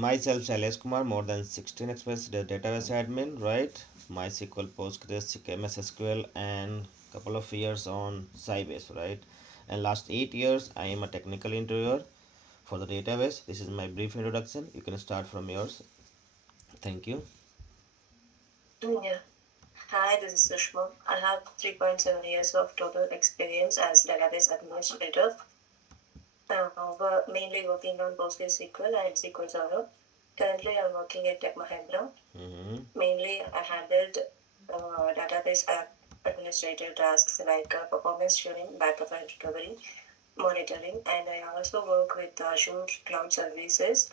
Myself, Shailesh Kumar, more than 16 experience database admin, right? MySQL, Postgres, MS SQL, and couple of years on Sybase, right? And last 8 years, I am a technical interviewer for the database. This is my brief introduction. You can start from yours. Thank you. Yeah. Hi, this is Sushma. I have 3.7 years of total experience as database administrator, mainly working on PostgreSQL and SQL Server. Currently, I'm working at Tech Mahindra. Mm-hmm. Mainly, I handled database administrative tasks like performance tuning, backup and recovery, monitoring, and I also work with Azure Cloud Services,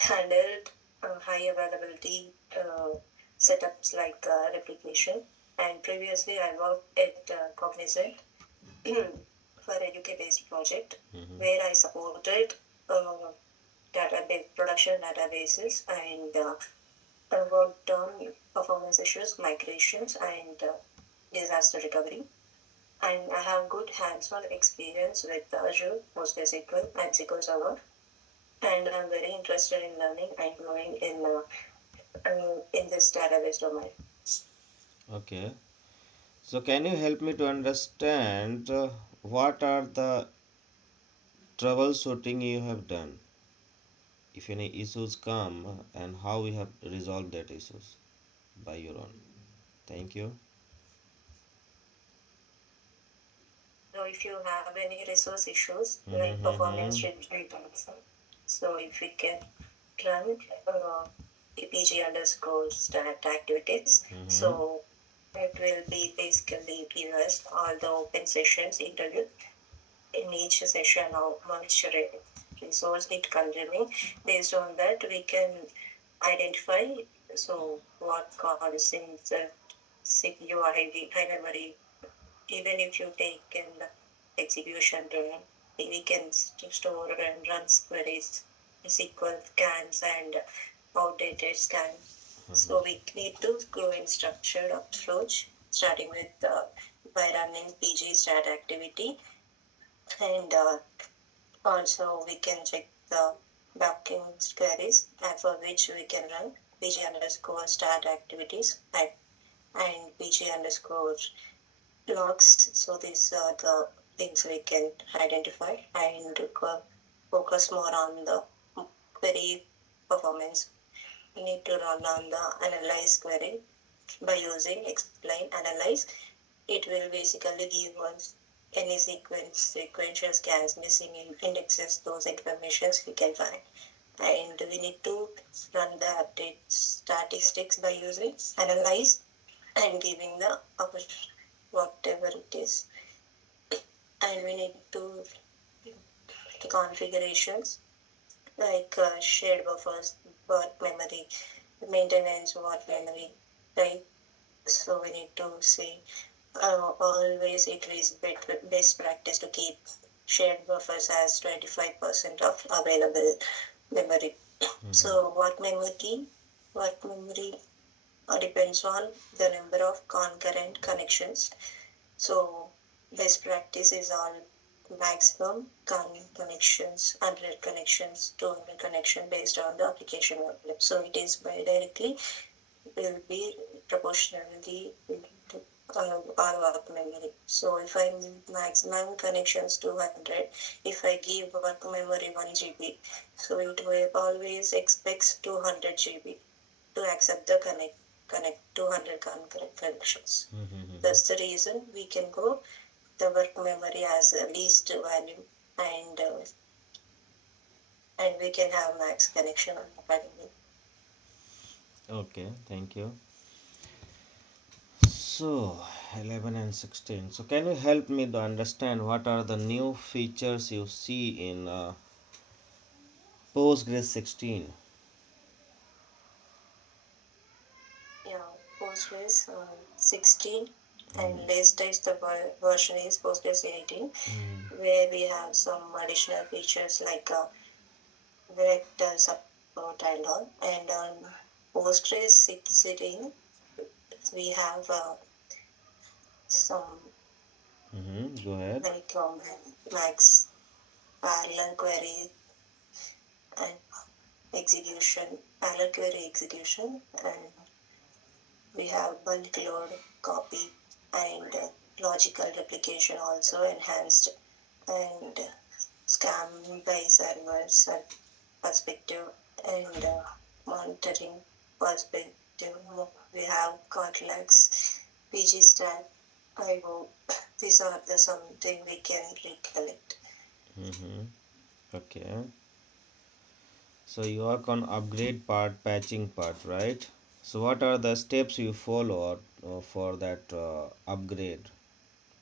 handled high availability setups like replication. And previously, I worked at Cognizant for educate-based project Mm-hmm. where I supported uh, database production databases and worked on performance issues, migrations, and disaster recovery. And I have good hands-on experience with Azure, PostgreSQL, and SQL Server. And I'm very interested in learning and growing in this database domain. Okay. So, can you help me to understand what are the troubleshooting you have done? If any issues come and how we have resolved that issues by your own. Thank you. So if you have any resource issues like performance Mm-hmm. reports, so if we can run PG underscore start activities, Mm-hmm. so it will be basically give us all the open sessions introduced in each session how much resource it consuming. Based on that, we can identify so what causing the CPU high memory. Even if you take an execution run, we can store and run queries, SQL scans, and outdated scans. So we need to go in structured approach, starting with by running PG stat activity, and also we can check the backend queries for which we can run PG underscore start activities and PG underscore logs. So these are the things we can identify and focus more on the query performance. We need to run on the analyze query by using explain analyze. It will basically give us any sequential scans missing in indexes, those informations we can find. And we need to run the update statistics by using analyze and giving the whatever it is. And we need to the configurations like shared buffers, word memory, maintenance, word memory, right? So we need to say always it is best practice to keep shared buffers as 25% of available memory. So what memory depends on the number of concurrent connections. So best practice is all maximum connections, 100 connections, 200 connection based on the application workload. So it is by directly will be proportionally to our work memory. So if I maximum connections 200, if I give work memory 1 GB, so it will always expects 200 GB to accept the connect 200 concurrent connections. Mm-hmm. That's the reason we can go the work memory as a least value and and we can have max connection accordingly. Okay, thank you. So, 11 and 16. So, can you help me to understand what are the new features you see in Postgres 16? Yeah, Postgres 16 and Mm-hmm. latest the version is Postgres 18, where we have some additional features like vector support and all. And on Postgres 16, we have some Mm-hmm. Go ahead. like max parallel query and execution, parallel query execution, and we have bulk load, copy, and logical replication also enhanced, and scan by servers perspective, and monitoring perspective. We have Cortlex, PG Stack, IO. These are the something we can recollect. Mm-hmm. Okay. So you work on upgrade part, patching part, right? So what are the steps you follow for that upgrade,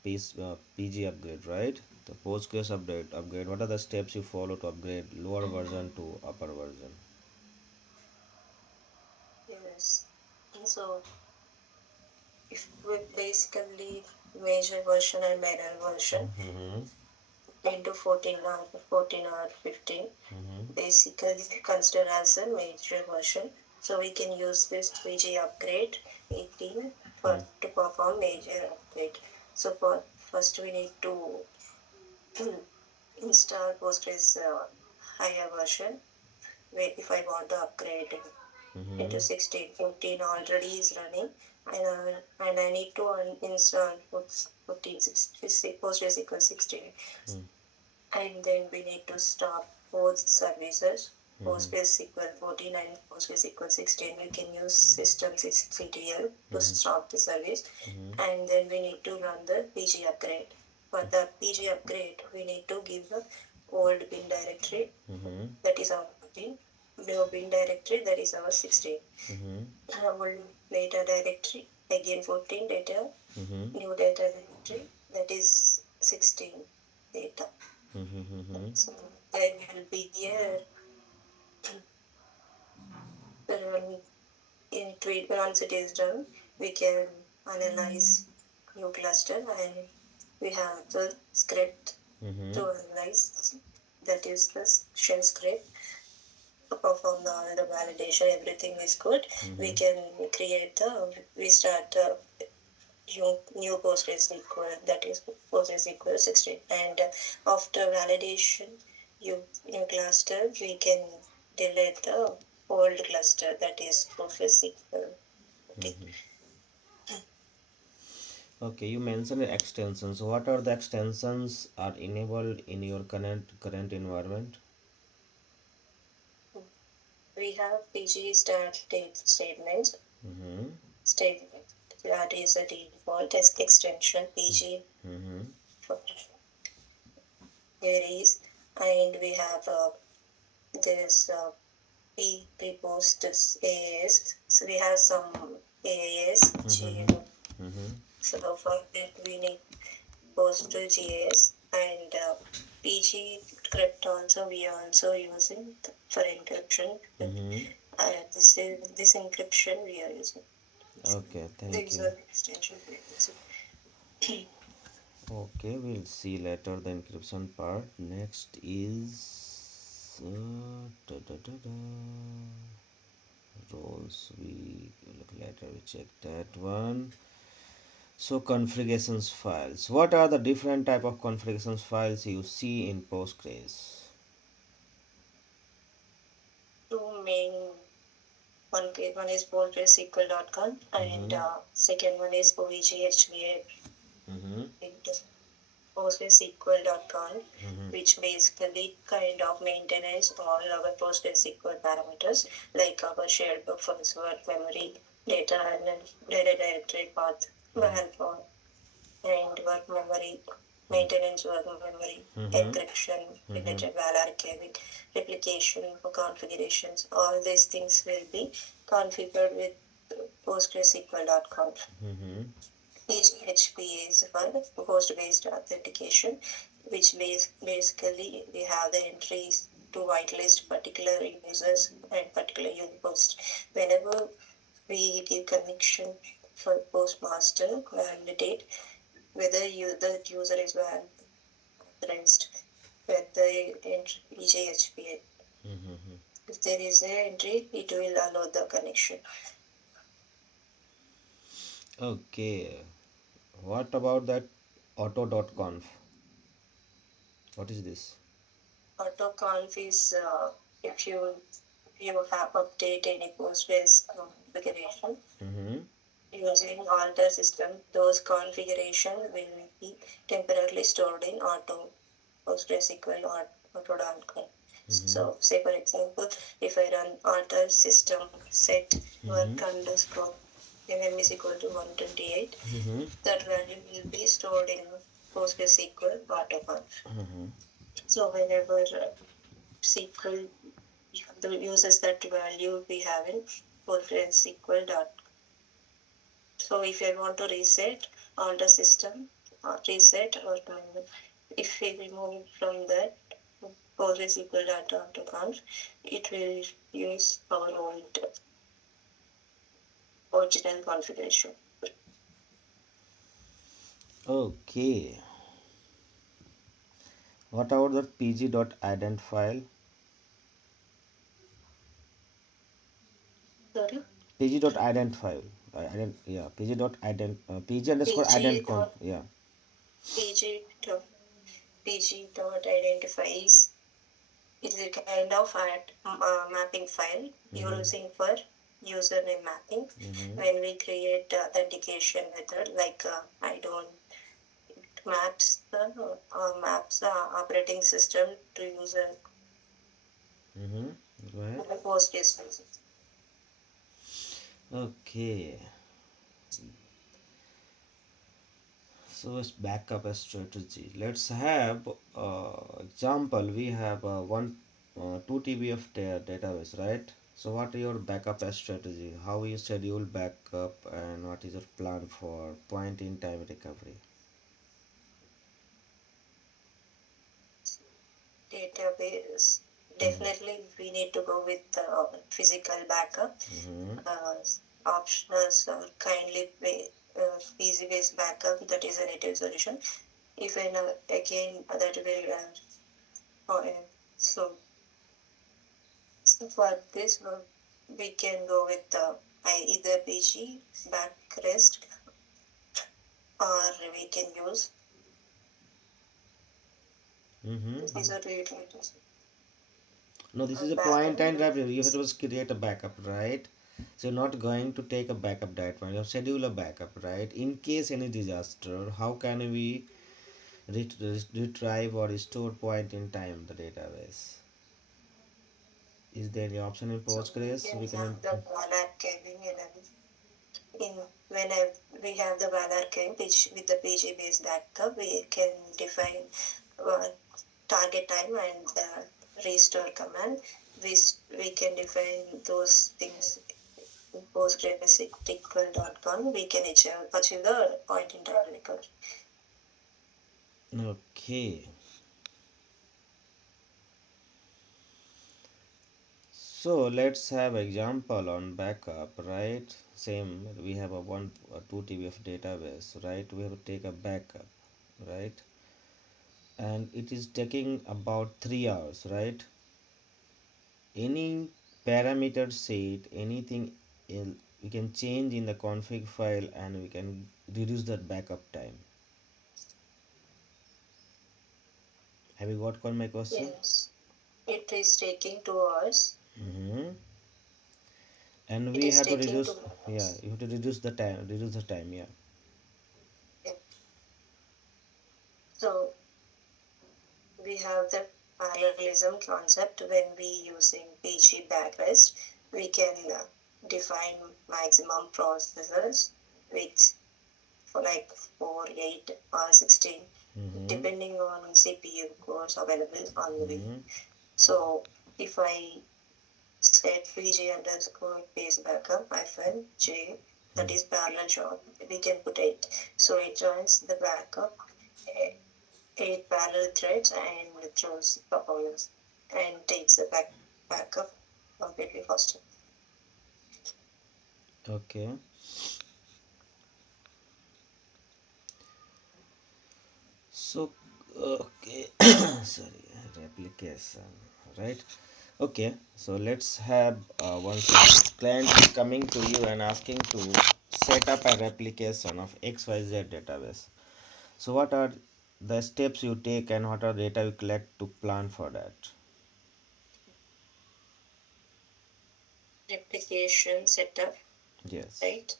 PG upgrade, right? The Postgres upgrade. What are the steps you follow to upgrade lower version to upper version? Yes. So if we basically major version and minor version Mm-hmm. into 14 or 15, Mm-hmm. basically considered as a major version. So we can use this 3G upgrade 18 to perform major upgrade. So for first we need to install Postgres higher version. Wait, if I want to upgrade Mm-hmm. into 16, 14 already is running, and I need to uninstall 14, 16, Postgres equals 16. And then we need to stop both services, Mm-hmm. PostgreSQL 14 and PostgreSQL 16. You can use systemctl to stop the service, and then we need to run the PG upgrade. For the PG upgrade, we need to give the old bin directory, Mm-hmm. that is our 14, new bin directory, that is our 16. Mm-hmm. Old data directory, again 14 data, Mm-hmm. new data directory, that is 16 data. Mm-hmm. So there will be a um, in tweet once it is done, we can analyze new cluster, and we have the script Mm-hmm. to analyze, that is the shell script to perform all the validation, everything is good. We can create we start new PostgreSQL, that is PostgreSQL 16. And after validation, new cluster, we can delete the old cluster, that is PostgreSQL. Okay. Okay, you mentioned extensions. What are the extensions are enabled in your current environment? We have PG start date statements. Mm-hmm. Statement that is a default extension PG Mm-hmm. for queries, and we have this pre-post AAS. So we have some AAS, Mm-hmm. so for that we need post to GAS, and PG script also we are also using for encryption. Mm-hmm. This encryption we are using. Okay, thank These you. are the extensions we are using. Okay, we'll see later the encryption part. Next is roles. We look later. We check that one. So configurations files. What are the different type of configurations files you see in Postgres? Two main one is postgresql.conf, and Mm-hmm. second one is pghql Mm-hmm. postgresql.conf, Mm-hmm. which basically kind of maintains all our PostgreSQL parameters, like our shared buffers, work memory, data and data directory path, val and work memory, maintenance work memory, Mm-hmm. encryption, Mm-hmm. related val archiving, replication for configurations. All these things will be configured with PostgreSQL.conf. Mm-hmm. PHP is for host-based authentication, which basically we have the entries to whitelist particular users and particular user post. Whenever we give connection for postmaster validate whether the user is authorized with the PGHP. Mm-hmm. If there is an entry, it will allow the connection. Okay. What about that auto.conf? What is this? Autoconf is if you you have update any Postgres configuration Mm-hmm. using alter system, those configuration will be temporarily stored in auto PostgreSQL or auto.conf. Mm-hmm. So, say for example, if I run alter system set Mm-hmm. work underscore mm is equal to 128, Mm-hmm. that value will be stored in PostgreSQL auto.conf. Mm-hmm. So, whenever SQL uses that value we have in PostgreSQL. So if I want to reset all the system, reset or if we remove from that PostgreSQL data to conf, it will use our old original configuration. Okay. What about the pg.ident file? Sorry, Pg.ident file. Yeah, pg underscore ident pg conf. dot Yeah. pg dot identifies is a kind of mapping file Mm-hmm. using for username mapping. Mm-hmm. When we create authentication method, like I don't maps the operating system to user Mm-hmm. Go ahead. Postgres. Okay. So it's backup strategy. Let's have example. We have one 2 TB of database, right? So what are your backup strategy? How you schedule backup and what is your plan for point in time recovery? Database. Mm-hmm. Definitely, we need to go with physical backup. Mm-hmm. Uh, Optionals kindly easy based backup, that is a native solution. If again that will so for this we can go with either PG backrest, or we can use Mm-hmm. these are utilities. No, this is a point Parallel and recovery. You have to create a backup, right? So you're not going to take a backup that one. You have schedule a backup, right? In case any disaster, how can we retrieve or restore point in time the database? Is there any option in so we Postgres? can We can. have the Valor caving and in when we have the Valor cave which with the PG based backup we can define uh, target time and the restore command. We can define those things in PostgreSQL.com. We can achieve the point in time recovery. Okay. So let's have example on backup, right? Same, we have a 2 TB of database, right? We have to take a backup, right? And it is taking about 3 hours, right? Any parameter set, anything we can change in the config file and we can reduce that backup time. Have you got my question? Yes, it is taking 2 hours. Mm-hmm. And It we is have to taking reduce, two yeah, hours. you have to reduce the time, yeah. Yeah. So we have the parallelism concept. When we using PG backrest, we can define maximum processors with for like 4, 8, or 16, Mm-hmm. depending on CPU cores available on the week. Mm-hmm. So if I set PG underscore base backup hyphen J, that is parallel job, we can put 8. So it joins the backup 8 parallel threads and throws performance and takes the backup completely faster. Okay. So, okay, sorry, replication, right? Okay, so let's have one client is coming to you and asking to set up a replication of XYZ database. So, what are the steps you take and what are data you collect to plan for that? replication setup, Yes. right?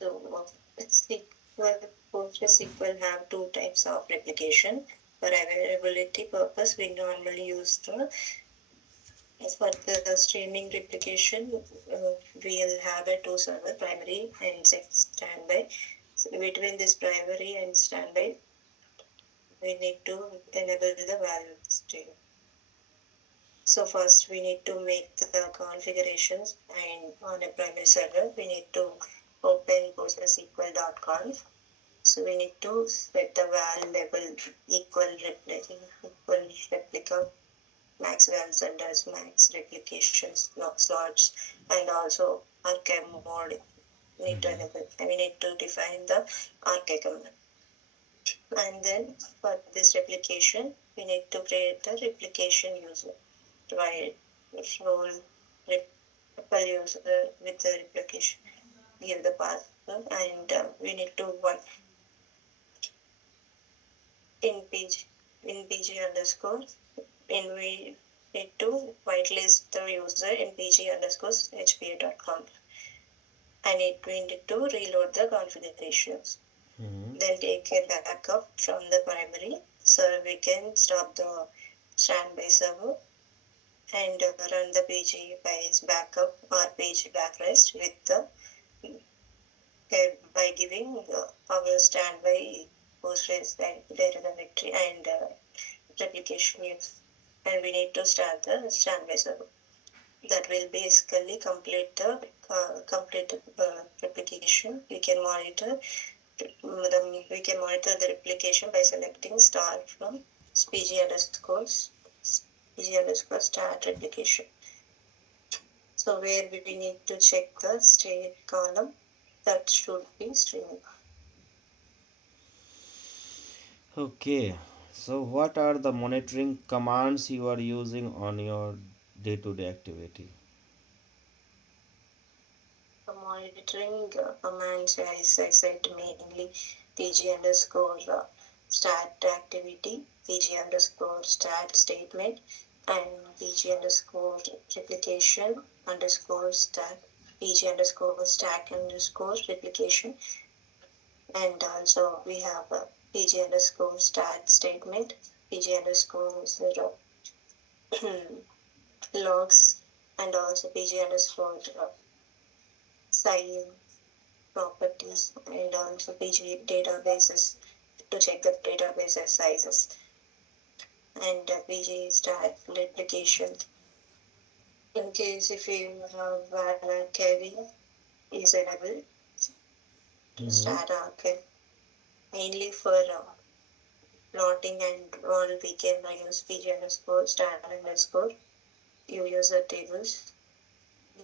So SQL, PostgreSQL have two types of replication. For availability purpose, we normally use the as for the streaming replication, we'll have a two server, primary and standby. So between this primary and standby, we need to enable the value stream. So first we need to make the configurations, and on a primary server, we need to open PostgreSQL.conf. So we need to set the val level equal replica max val centers, max replications, slots, and also archive mode need to enable. And we need to define the archive command. And then for this replication, we need to create the replication user. Provide role repl user with the replication. Give the path, and we need to what in page in pg underscore and we need to whitelist the user in pg underscore hpa.conf. We need to reload the configurations. Mm-hmm. Then take a backup from the primary so we can stop the standby server and run the pg base backup or page backrest with the by giving our standby Postgres data directory and replication use. And we need to start the standby server. That will basically complete replication. We can monitor the replication by selecting start from pg underscore start replication. So where we need to check the state column that should be streaming. Okay. So, what are the monitoring commands you are using on your day-to-day activity? The monitoring commands, as I said, mainly pg underscore start activity, pg underscore start statement, and pg underscore replication underscore stack, pg underscore stack underscore replication, and also we have a pg underscore start statement, pg underscore zero logs, and also pg underscore sign properties, and also PG databases to check the database sizes, and PG stack replication. In case if you have archive is enabled to Mm-hmm. start archive, mainly for plotting and all we can use PG underscore start underscore user tables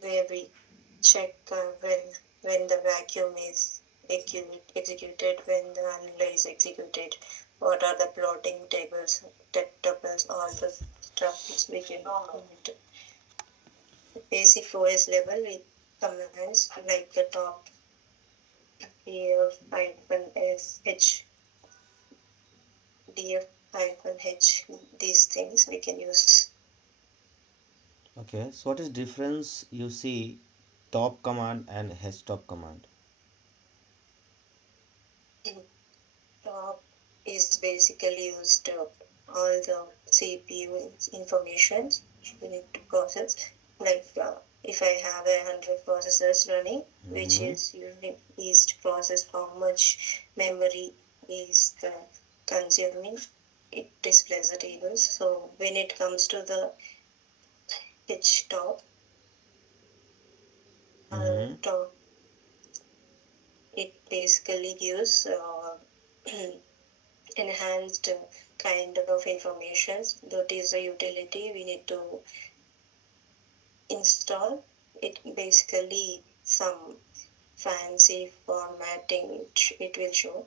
where we check when the vacuum is executed, when the underlay is executed, what are the plotting tables, tuples, all the stuff we can implement. Basic OS level with commands like the top df hyphen s h df hyphen h, these things we can use. Okay. So, what is difference you see top command and htop command? Top is basically used to all the CPU information we need to process. Like if I have 100 processors running, which Mm-hmm. is usually used to process how much memory is the consuming, it displays the tables. So when it comes to the H Mm-hmm. top, it basically gives enhanced kind of information. That is a utility we need to install. It basically some fancy formatting. It will show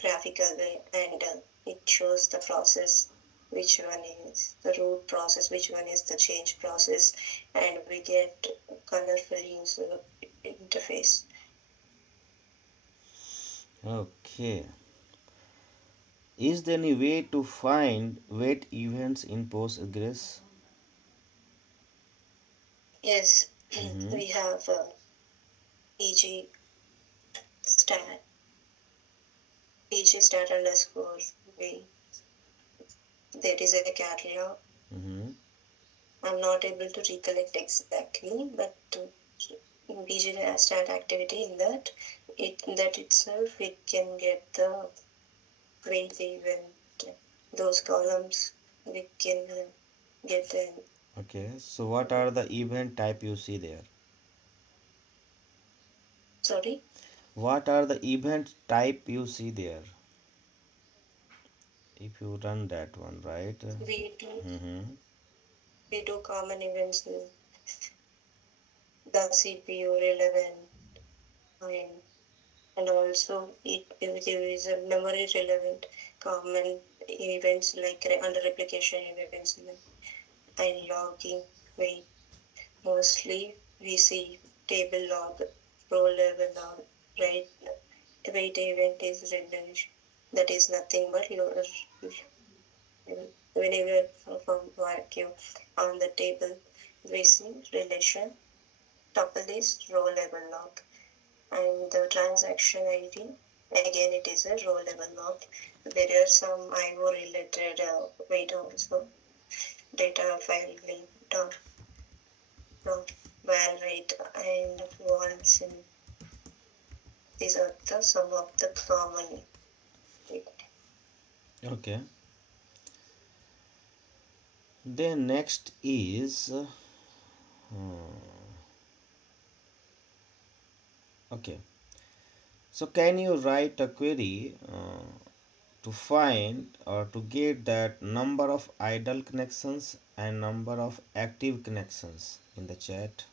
graphically, and it shows the process, which one is the root process, which one is the change process, and we get colorful user interface. Okay. Is there any way to find wait events in Postgres? Yes, Mm-hmm. we have PG stat, PG stat underscore V. That is a catalog. Mm-hmm. I'm not able to recollect exactly, but PG stat activity in that that itself it can get the print event, those columns we can get in. Okay, so what are the event type you see there? Sorry, What are the event type you see there? If you run that one, right? we do Mm-hmm. we do common events in the CPU relevant and also it is a memory relevant common events like under replication events and logging. We mostly we see table log, row level log, right? Wait event is relation. That is nothing but lower whenever from vacuum on the table we see relation tuple is row level log and the transaction ID again it is a row level log. There are some IO related wait also data file link dot val rate and wants in these are the some of the common. Okay. Then next is okay. So can you write a query to find or to get that number of idle connections and number of active connections in the chat?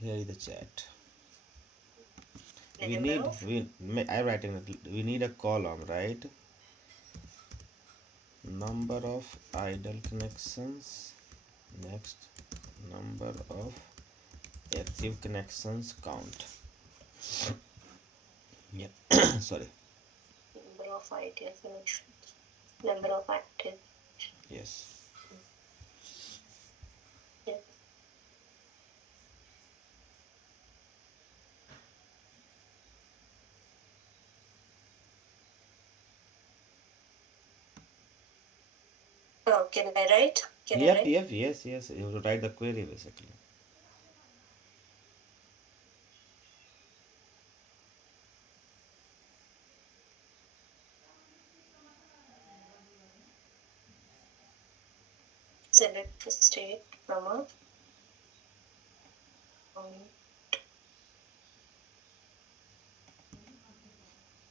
Here is the chat. The number of I writing it. We need a column, right? Number of idle connections. Next, number of active connections count. Yeah. Sorry. number of ideal connections, number of active. Yes. Yeah. Oh, can I write? Can I Yep. write? Yep. Yes. Yes. You have to write the query basically. Select the state from a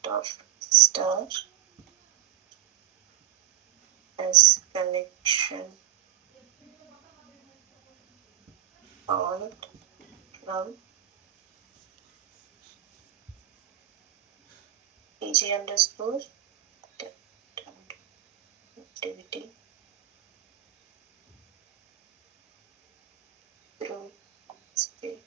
of star as connection on from pg underscore activity through state.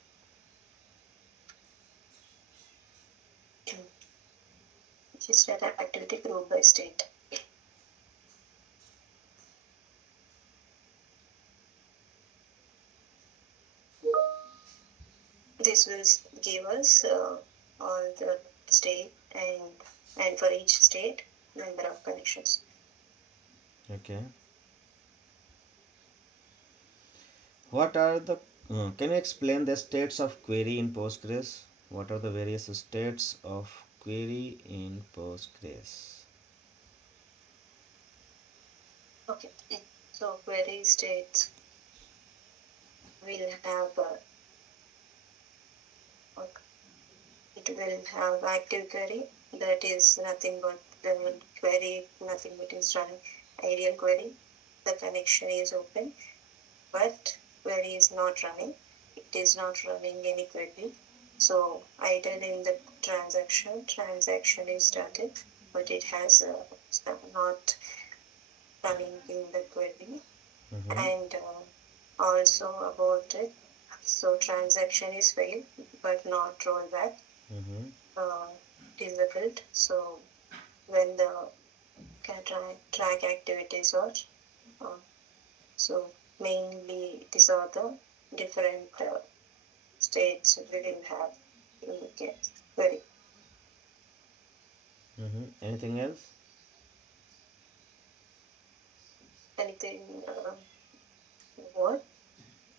Just that activity group by state. This will give us all the state and for each state number of connections. Okay. What are the can you explain the states of query in Postgres? What are the various states of query in Postgres? Okay. So query states will have it will have active query that is nothing but the query nothing but is running ideal query. The connection is open, but query is not running. It is not running any query. So idle in the transaction is started, but it has not running in the query. Mm-hmm. And also about it, so transaction is failed but not rollback. Mm-hmm. uh, disabled. So when the track activities are uh, so mainly these are the different states we will have. Okay, very Anything else? anything what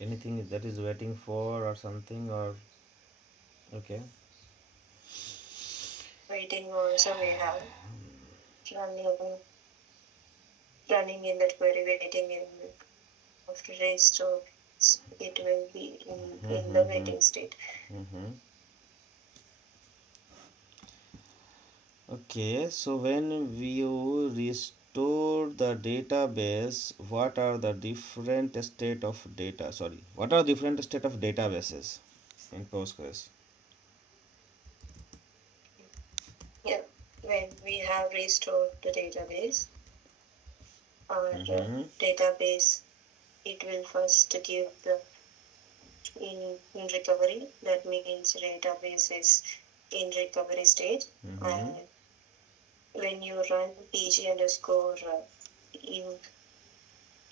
Anything that is waiting for or something or okay. waiting also we have running running in that query waiting in after restore it will be in the waiting state. Mm-hmm. Okay, so when you restore the database, what are the different state of data? Sorry, what are different state of databases in Postgres? Yeah, when we have restored the database, our Mm-hmm. database it will first give the in recovery. That means database is in recovery stage. Mm-hmm. And when you run pg underscore in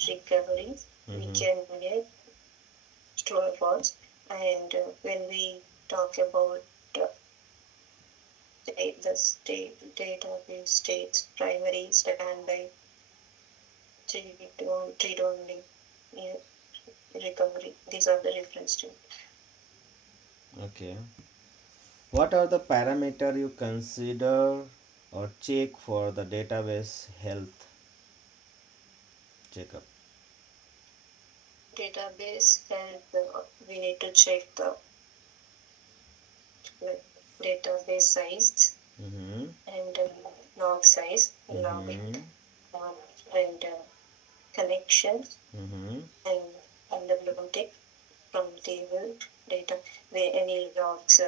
recovery, we Mm-hmm. can get true or false. And when we talk about uh, the state database states primary standby treat only in recovery. These are the reference to. Okay. What are the parameter you consider or check for the database health checkup? Database and we need to check the like database size Mm-hmm. and log size, logging, Mm-hmm. um, and connections Mm-hmm. and the blue tick from table data where any logs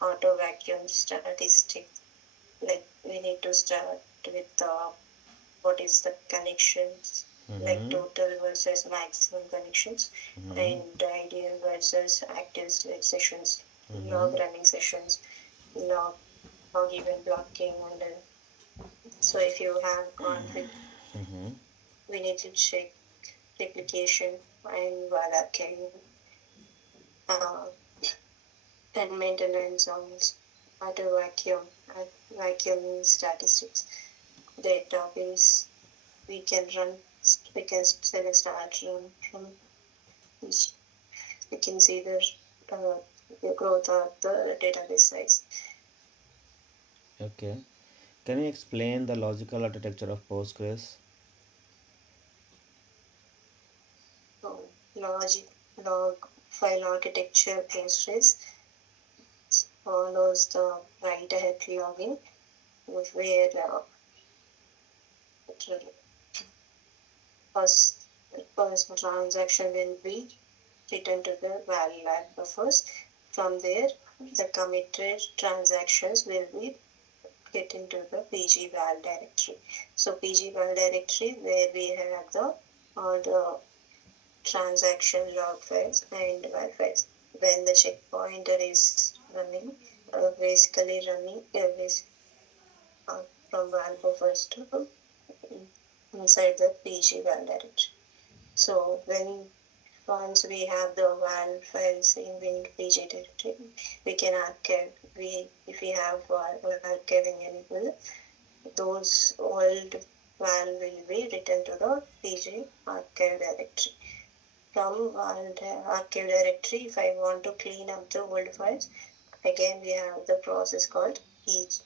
auto vacuum statistics. Like we need to start with what is the connections, like Mm-hmm. total versus maximum connections, Mm-hmm. and ideal versus active sessions, Mm-hmm. log running sessions, log log event blocking, and so if you have conflict, Mm-hmm. we need to check replication and while archiving uh, and maintenance on auto vacuum, vacuum statistics database. We can run, we can select start run from each. We can see the growth of the database size. Okay. Can you explain the logical architecture of Postgres? So logic log file architecture Postgres follows the write ahead logging where first, first transaction will be returned to the value lag buffers. From there, the committed transactions will be get into the pgval directory. So pgval directory where we have the all the transaction log files and val files. When the checkpointer is running, basically running uh, from val buffers to inside the pgval directory. So when once we have the val files in WinPG directory, we can archive. We if we have archive enable, those old val will be written to the PG archive directory. From val archive directory, if I want to clean up the old files, again we have the process called EJ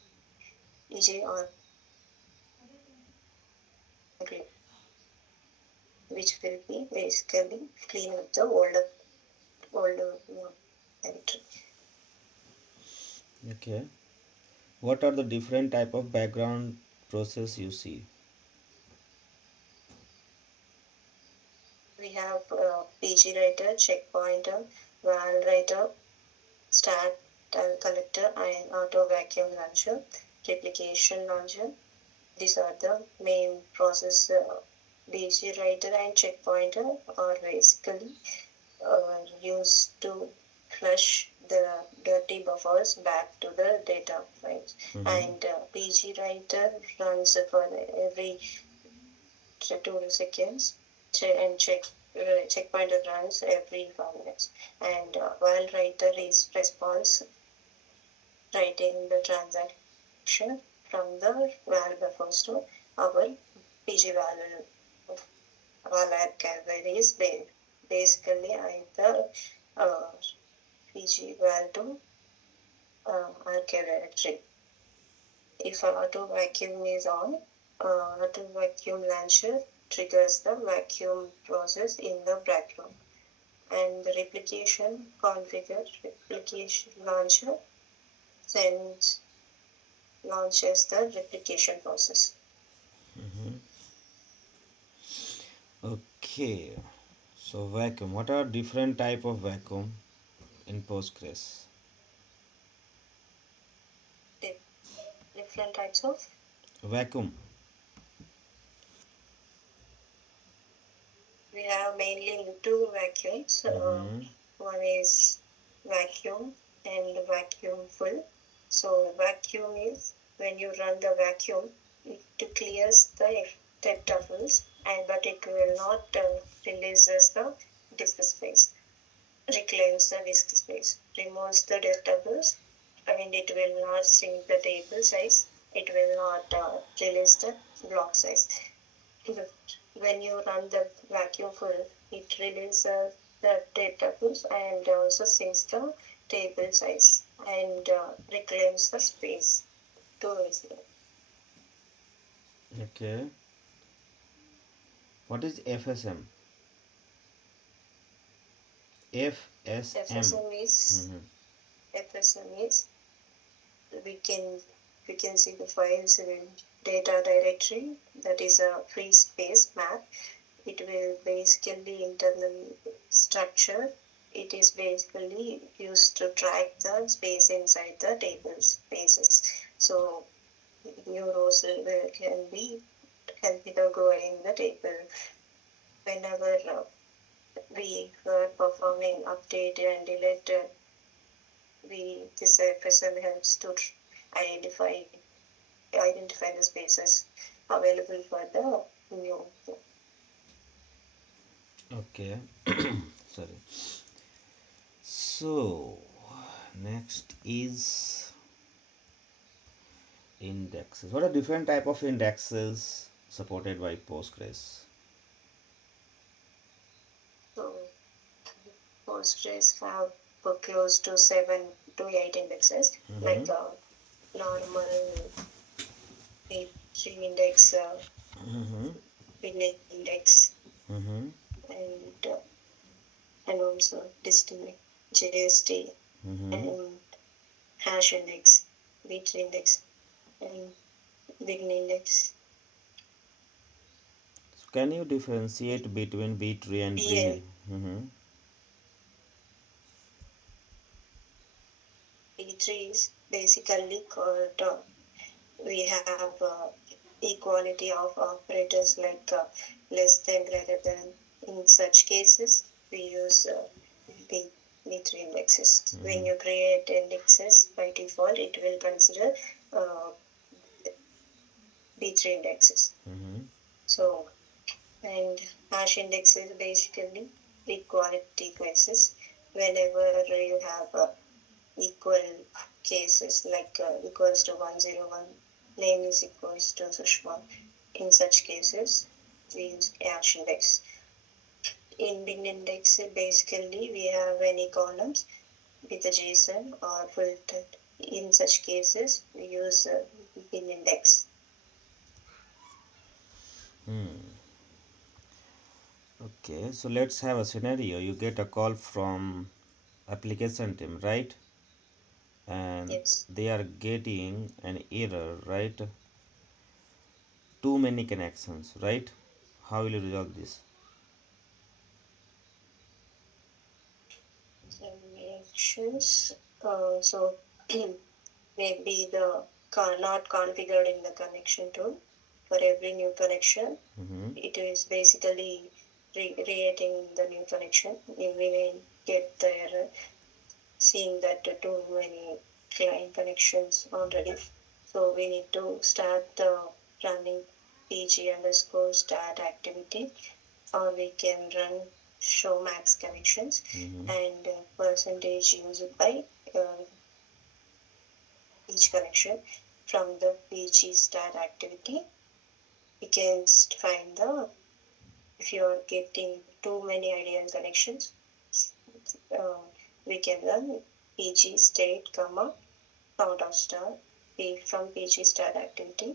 which will be basically clean up the older directory. Okay. What are the different type of background process you see? We have PG writer, checkpointer, val writer, start collector, and auto vacuum launcher, replication launcher. These are the main process. BC writer and checkpointer are basically used to flush the dirty buffers back to the data files. Mm-hmm. And PG writer runs for every 2 seconds and check check pointer runs every 5 minutes, and while writer is response writing the transaction from the val buffers to our pgval val archive is basically either uh, pgval to archive directory. If auto vacuum is on, auto vacuum launcher triggers the vacuum process in the vacuum, and the replication configure replication launcher sends launches the replication process. Okay. So vacuum. What are different type of vacuum in Postgres? Different types of Vacuum. we have mainly two vacuums. Mm-hmm. One is vacuum and vacuum full. So vacuum is when you run the vacuum, it clears the affected tuffles, and but it will not releases the disk space, reclaims the disk space, removes the disk tuffles, and it will not shrink the table size. It will not release the block size. When you run the vacuum full, it releases the data pools and also sinks the table size and reclaims the space to easily. Okay. What is FSM? FSM. FSM is Mm-hmm. FSM is we can we can see the files in data directory, that is a free space map. It will basically internal structure. It is basically used to track the space inside the table spaces. So new rows can be the go in the table whenever we were performing update and delete. We this FSM helps to identify the spaces available for the new. Okay. Sorry. So next is indexes. What are different type of indexes supported by Postgres? So Postgres have close to 7 to 8 indexes, Mm-hmm. like normal tree index, Mm-hmm. bin index, Mm-hmm. and also distinct JST Mm-hmm. and hash index, bit index, and bin index. So can you differentiate between B tree and BN bin? Mm-hmm. B3 is basically called we have equality of operators like less than, greater than. In such cases, we use B, B3 indexes. Mm-hmm. When you create indexes by default, it will consider uh, B3 indexes. Mm-hmm. So, and hash index is basically equality cases. Whenever you have equal cases like equals to 101, name is equals to Sushma. In such cases, we use hash index. In bin index, basically we have any columns with a JSON or filtered. In such cases, we use bin index. Hmm. Okay, so let's have a scenario. You get a call from application team, right? And Yes. they are getting an error, right? Too many connections, right? How will you resolve this? Connections. So maybe the not configured in the connection tool for every new connection. Mm-hmm. It is basically creating the new connection. We may get the error seeing that too many client connections already. So we need to start the running pg underscore start activity, or we can run show max connections, Mm-hmm. and percentage used by uh, each connection. From the PG start activity, we can find the if you are getting too many ideal connections, uh, we can run PG state comma count of star from PG start activity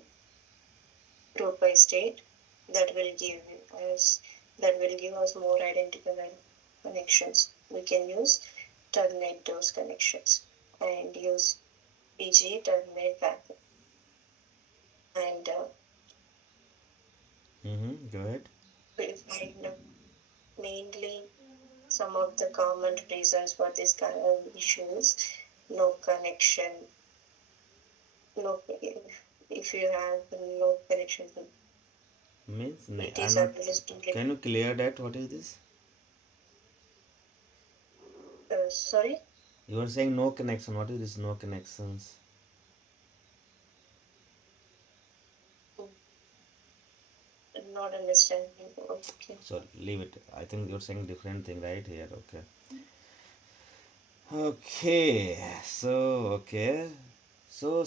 group by state that will give us more identical connections. We can use terminate those connections and use PG terminate back and Mm-hmm. Go ahead. we find mainly some of the common reasons for this kind of issues. No connection, no if you have no connection, Means it I'm is not. listed. Can you clear that? What is this? Sorry, You are saying no connection. What is this? No connections. not understanding. Okay. So leave it. I think you're saying different thing right here. Okay. Okay. So okay. So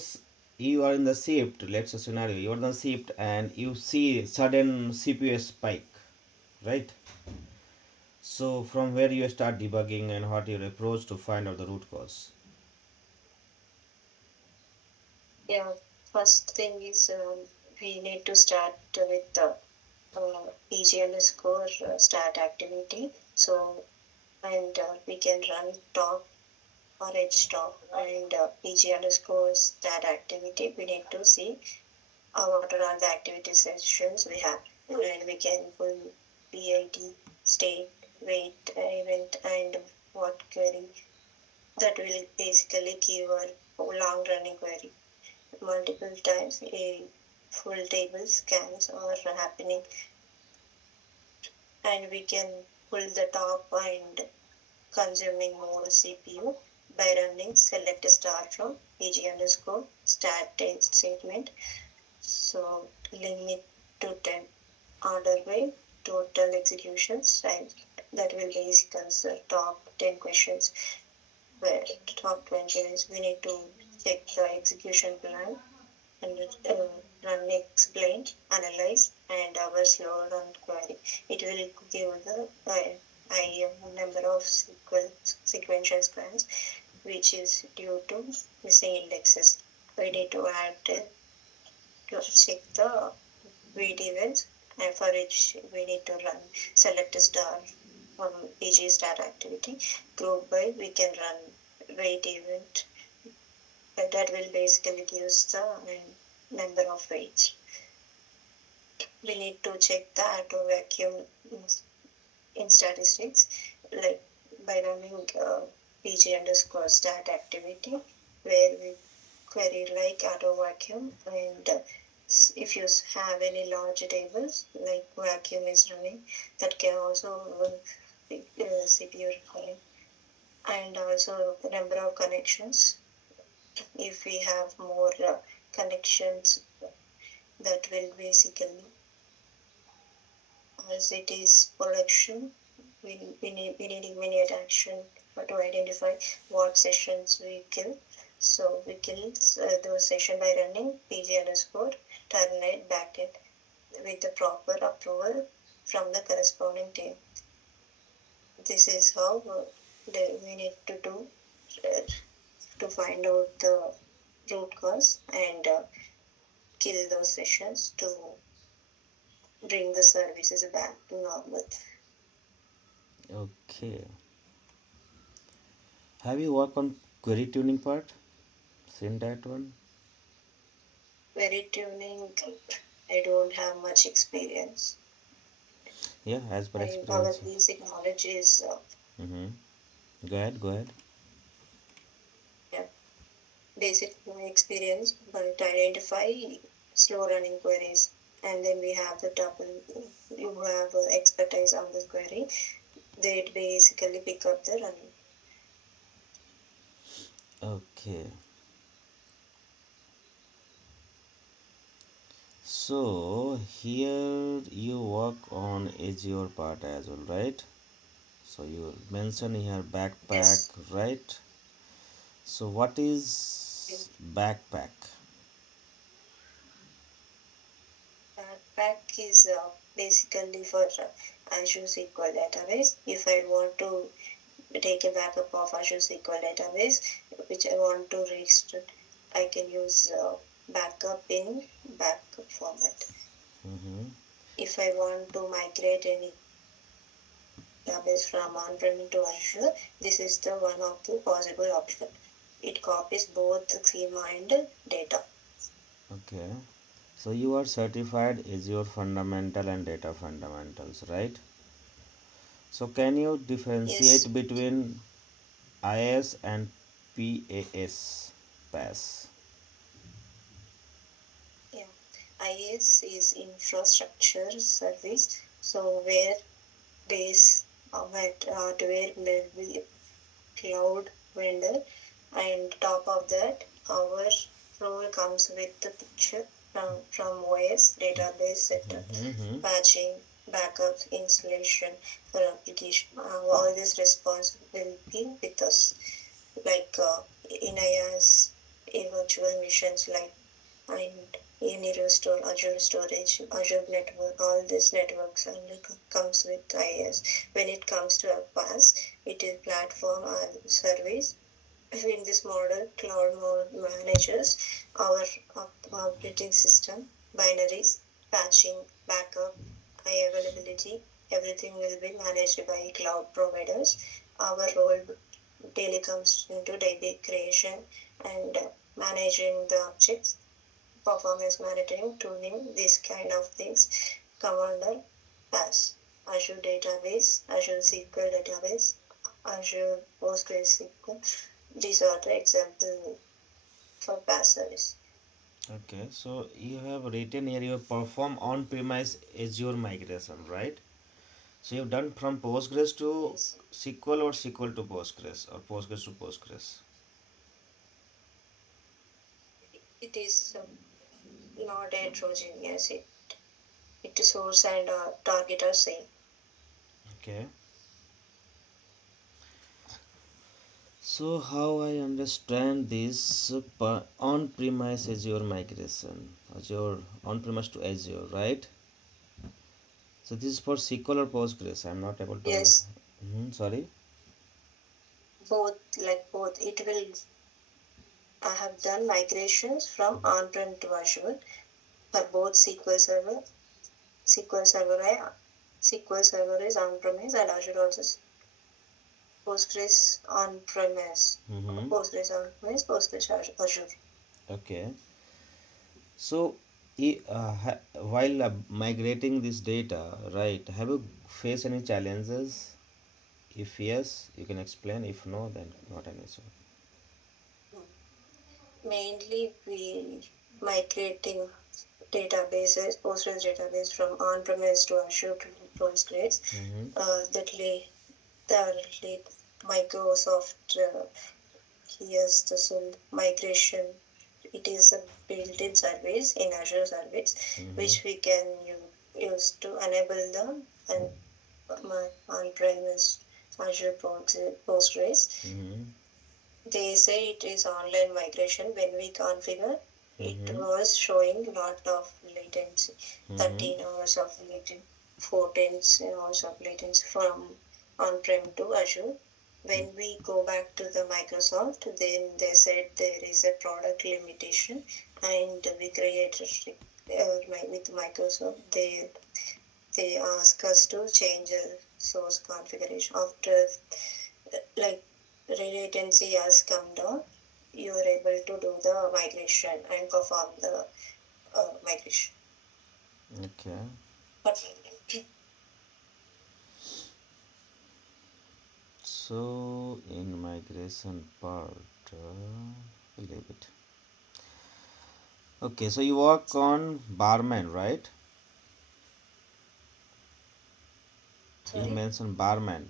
you are in the shift. Let's say scenario. You are in the shift and you see sudden CPU spike, right? So from where you start debugging and what your approach to find out the root cause. Yeah, first thing is we need to start with the PG underscore start activity. So, and we can run top or edge top and PG underscore start activity. We need to see what are all the activity sessions we have. And we can pull PID, state, wait, event, and what query. That will basically give a long running query. Multiple times a full table scans are happening, and we can pull the top and consuming more CPU by running select star from pg underscore start statement. So limit to 10 order by total executions time. That will basically answer top 10 questions, where top 20 is we need to check the execution plan and run explain, analyze, and our slow run query. It will give the number of sequential scans which is due to missing indexes. We need to add to check the wait events, and for which we need to run select star from PG start activity. Group by we can run wait event, that will basically give the number of waits. We need to check the auto vacuum in statistics, like by running pg underscore stat activity, where we query like auto vacuum, and if you have any large tables like vacuum is running, that can also be CPU recalling, and also the number of connections. If we have more connections, that will basically, as it is production, we need immediate action to identify what sessions we kill. So we kill those sessions by running pg underscore terminate backend with the proper approval from the corresponding team. This is how we need to do uh, to find out the root cause and kill those sessions to bring the services back to normal. Okay. Have you worked on query tuning part? Seen that one? Very tuning, I don't have much experience. Yeah, as per Our experience. basic knowledge is Mm-hmm. Go ahead, go ahead. yeah, basic experience, but identify slow running queries. And then we have the double, you have expertise on the query. They basically pick up the running. Okay. So here you work on Azure part as well, right? So you mentioned here backpack, Yes. right? So what is backpack? Backpack is basically for Azure SQL database. If I want to take a backup of Azure SQL database, which I want to restore, I can use backup in backup format. Mm-hmm. If I want to migrate any database from on-prem to Azure, this is the one of the possible option. It copies both schema and data. Okay. So you are certified Azure Fundamental and Data Fundamentals, right? So can you Yes, differentiate between IaaS and PaaS? PaaS. yeah. IaaS is infrastructure service, so where base hardware will be cloud vendor, and top of that our role comes with the picture from OS database setup, Mm-hmm. patching, backups, installation for application. All this response will be with us, like in IaaS, in virtual missions like and any restore Azure storage, Azure network, all these networks and comes with IaaS. When it comes to a PaaS, it is platform service. In this model, cloud mode manages our operating system, binaries, patching, backup, high availability. Everything will be managed by cloud providers. Our role daily comes into daily creation and managing the objects, performance monitoring, tuning, these kind of things come under PaaS. Azure Database, Azure SQL Database, Azure PostgreSQL. These are the example for PaaS service. Okay, so you have written here you perform on-premise Azure migration, right? So you've done from Postgres to Yes, SQL or SQL to Postgres or Postgres to Postgres. it is not heterogeneous. It source and target are same. Okay. So how I understand this on-premise Azure migration, Azure on-premise to Azure, right? So this is for SQL or Postgres. I'm not able to Yes, understand. Sorry. both, like both. It will. I have done migrations from on-prem to Azure for both SQL Server, SQL Server is on-premise, and Azure also Postgres on-premise. Mm-hmm. Postgres on-premise, Postgres Azure. Okay. So, while migrating this data, right, have you faced any challenges? If yes, you can explain. If no, then not an issue. Mainly, we migrating databases, Postgres database from on-premise to Azure to Postgres. Mm-hmm. That late Microsoft here's the full migration. It is a built-in service in Azure service, Mm-hmm. which we can use to enable the and my on-premise Azure Postgres. Mm-hmm. They say it is online migration. When we configure, it Mm-hmm. was showing lot of latency, Mm-hmm. 13 hours of latency, 14 hours of latency from on-prem to Azure. When we go back to the Microsoft, then they said there is a product limitation, and we created with Microsoft. They ask us to change the source configuration after like latency has come down. You are able to do the migration and perform the migration. Okay. But So, in migration part, we'll leave it. Okay, so you work on barman, right? You sorry, mentioned barman,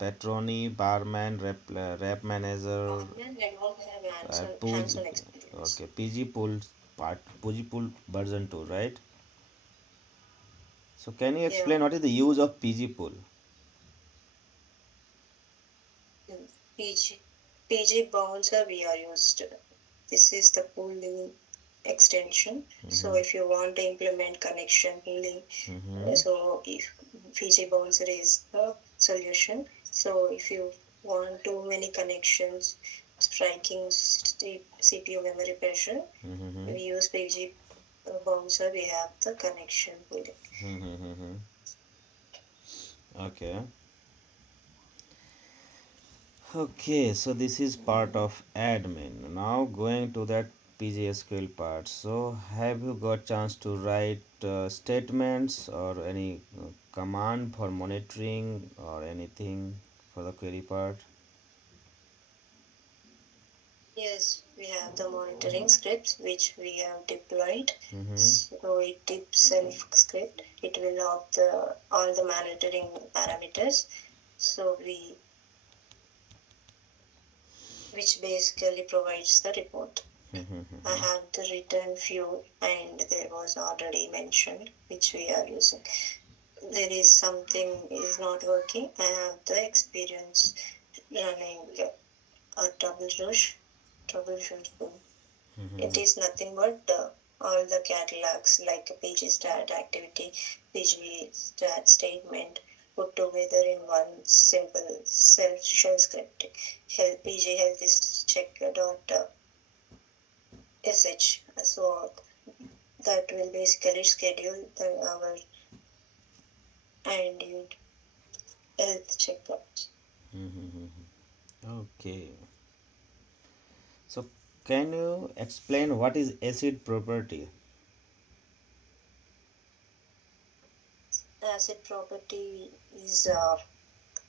patroni, barman, rep manager, Batman, I don't have PG, hands-on experience. okay, PG pool part, PG pool version 2, right? So can you Yeah, explain what is the use of PG pool? PG. PG bouncer we are used. This is the pooling extension. So if you want to implement connection pooling, so if PG bouncer is the solution. So if you want too many connections, striking CPU memory pressure, we use PG bouncer. We have the connection pooling. Okay. Okay, so this is part of admin. Now going to that Pgsql part. So have you got chance to write statements or any command for monitoring or anything for the query part? Yes, we have the monitoring scripts which we have deployed. So it dip self script. It will log the all the monitoring parameters. So we which basically provides the report. I have the written few and there was already mentioned which we are using. There is something is not working. I have the experience running a troubleshoot. It is nothing but all the catalogs like a page start activity, page start statement put together in one simple self shell script. Help pg health is check dot sh. So that will basically schedule our and health checkups. Okay. So can you explain what is acid property? Asset property is a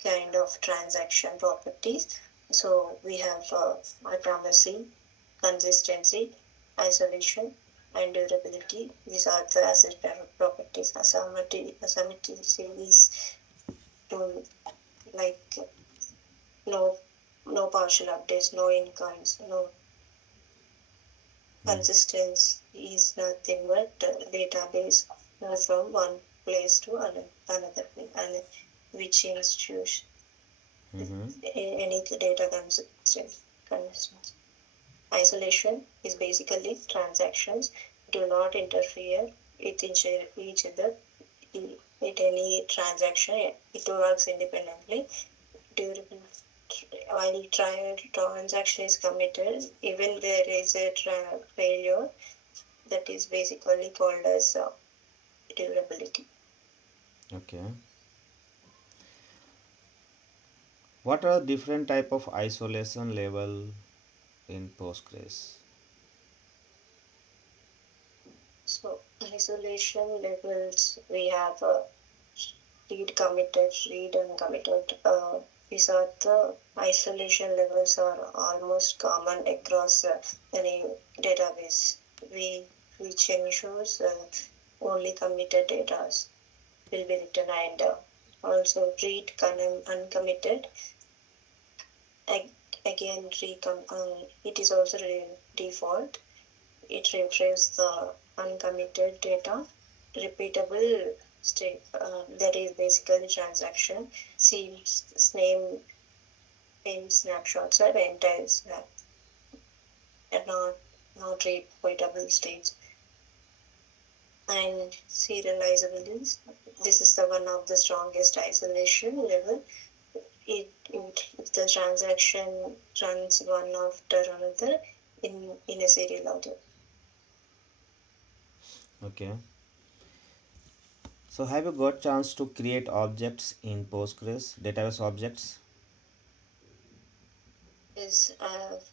kind of transaction properties. So we have primacy, consistency, isolation, and durability. These are the asset properties. Asymmetry is to like no partial updates, no incomes, no consistency is nothing but database from one place to another place, and which institution any data consistency. Isolation is basically transactions do not interfere with each other. With any transaction, it works independently. Durable, while transaction is committed, even there is a failure, that is basically called as durability. Okay. What are different type of isolation level in Postgres? So isolation levels we have read uncommitted. These are the isolation levels are almost common across any database. We which ensures only committed data will be written and also read uncommitted. Again, it is also default. It retrieves the uncommitted data. Repeatable state that is basically transaction. Name snapshots are entire snap and not repeatable states. And serializability. This is the one of the strongest isolation level. If the transaction runs one after another in a serial order. Okay. So have you got chance to create objects in Postgres, database objects? Is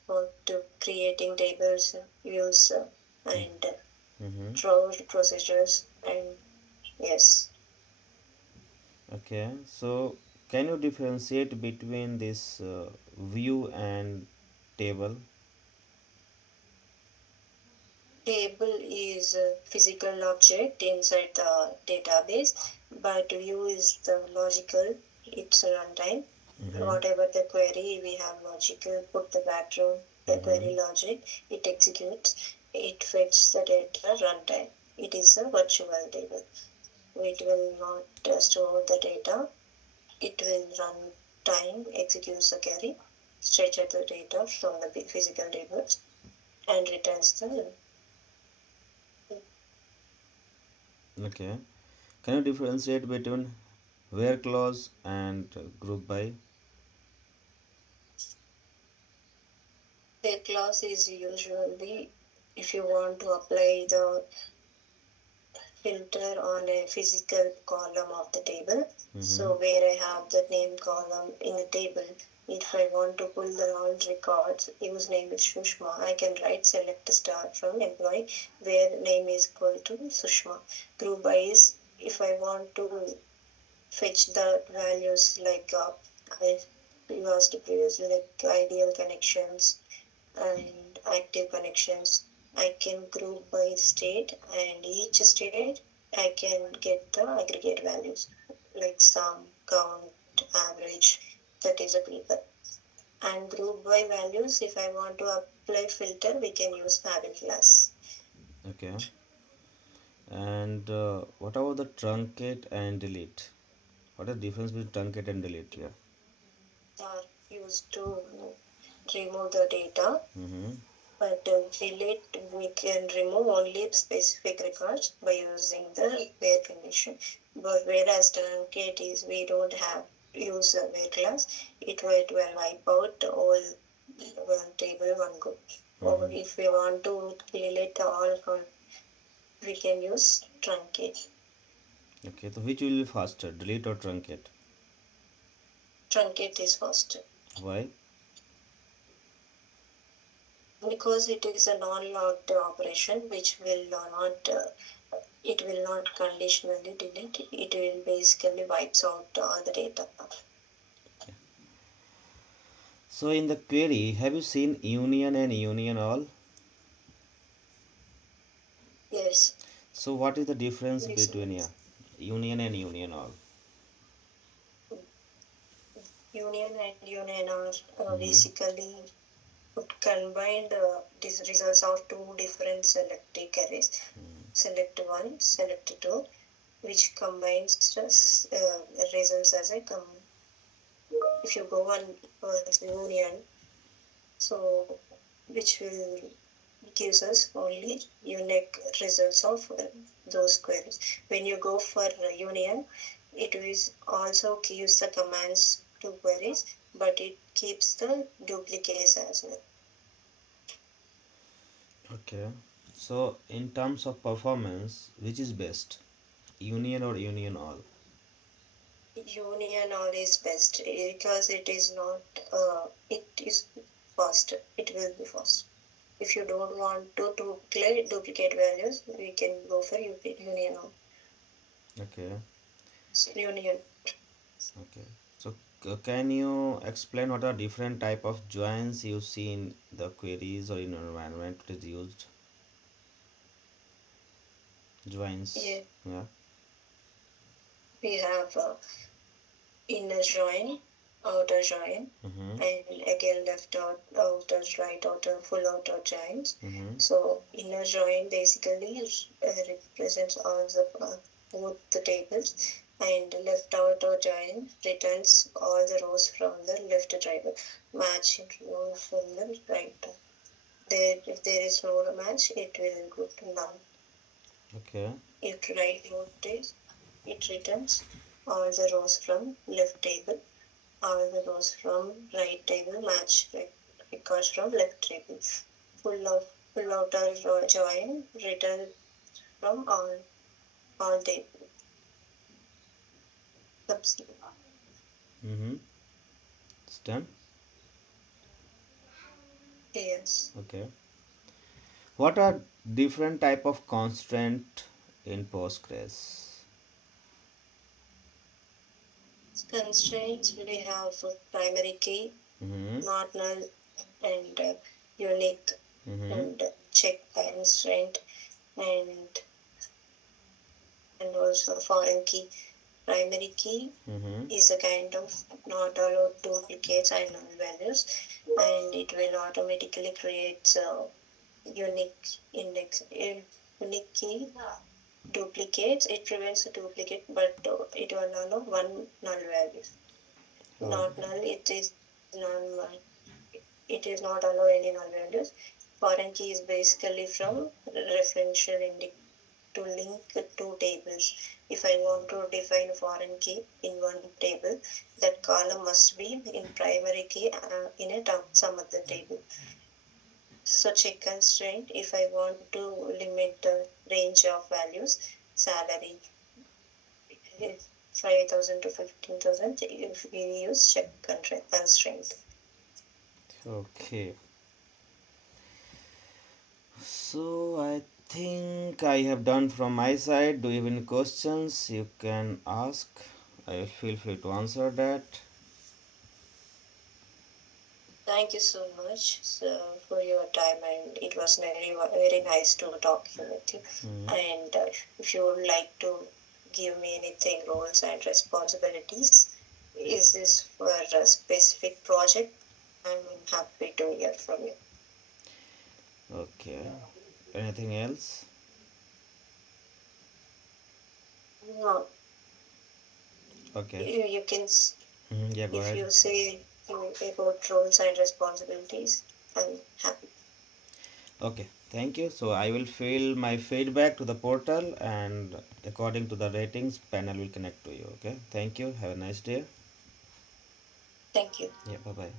for to creating tables, views, and draw procedures, and yes, Okay. So can you differentiate between this view and table? table is a physical object inside the database, but view is the logical. It's a runtime. Whatever the query, we have logical. Put the background, the query logic. It executes. It fetches the data runtime. It is a virtual table. It will not store the data. It will run time, executes the query. stretch the data from the physical tables and returns the. Okay. Can you differentiate between where clause and group by? A clause is usually if you want to apply the filter on a physical column of the table. Mm-hmm. So where I have the name column in the table, if I want to pull the all records, whose name is Sushma, I can write select star from employee where name is equal to Sushma. Group by is if I want to fetch the values like I you asked previously like ideal connections and active connections. I can group by state, and each state I can get the aggregate values like sum, count, average. That is a paper. And group by values, if I want to apply filter, we can use parent class. Okay. And what about the truncate and delete? What is the difference between truncate and delete here? Are used to remove the data, Mm-hmm. but delete we can remove only specific records by using the where condition. But whereas truncate is we don't have use a where class, it will wipe out all one table one group. Or Mm-hmm. if we want to delete all, we can use truncate. Okay, so which will be faster, delete or truncate? Truncate is faster Why? because it is a non-logged operation which will not it will not conditionally delete. It will basically wipes out all the data. So in the query, have you seen union and union all? Yes, So what is the difference this between, yeah, union and union all? union and union are Mm-hmm. basically would combine the results of two different selected arrays. Select one, select two, which combines the results as a if you go on union, so which will gives us only unique results of those queries. When you go for union, it is also gives the commands to queries, but it keeps the duplicates as well. Okay. So in terms of performance, which is best? Union or union all? Union all is best because it is not it is fast. It will be fast. If you don't want to duplicate values, we can go for union all. Okay. Union. Okay. So can you explain what are different type of joins you see in the queries or in your environment it is used? Joins. Yeah, Yeah. we have inner join, outer join, Mm-hmm. and again left out, outer, right outer, full outer joins. Mm-hmm. So inner join basically represents all the both the tables, and left outer join returns all the rows from the left table, match row from the right. There, if there is no match, it will go to null. Okay. If right rotate, it returns all the rows from left table, all the rows from right table match records from left table. Full outer row join return from all table. Mm-hmm. It's done. Yes. Okay. What are different type of constraint in Postgres? Constraints we have primary key, Mm-hmm. not null, and unique, Mm-hmm. and check constraint, and also foreign key. Primary key Mm-hmm. is a kind of not allowed duplicates and null values, and it will automatically create unique index. Unique key duplicates, it prevents a duplicate, but it will allow one null value. Oh, Not null, it is non null. It is not allow any null values. Foreign key is basically from referential index to link two tables. If I want to define a foreign key in one table, that column must be in primary key in some other table. Such a constraint, if I want to limit the range of values, salary, 5,000 to 15,000, if we use check constraint. Okay. So I think I have done from my side. Do you have any questions? You can ask. I will feel free to answer that. Thank you so much for your time, and it was very nice to talk with you. Hmm. And if you would like to give me anything, roles and responsibilities, is this for a specific project? I'm happy to hear from you. Okay. Anything else? No, Okay. you can, Yeah, go if ahead. you say about roles and responsibilities, I'm happy. Okay. Thank you. So I will fill my feedback to the portal, and according to the ratings, panel will connect to you. Okay. Thank you. Have a nice day. Thank you. Yeah. Bye bye.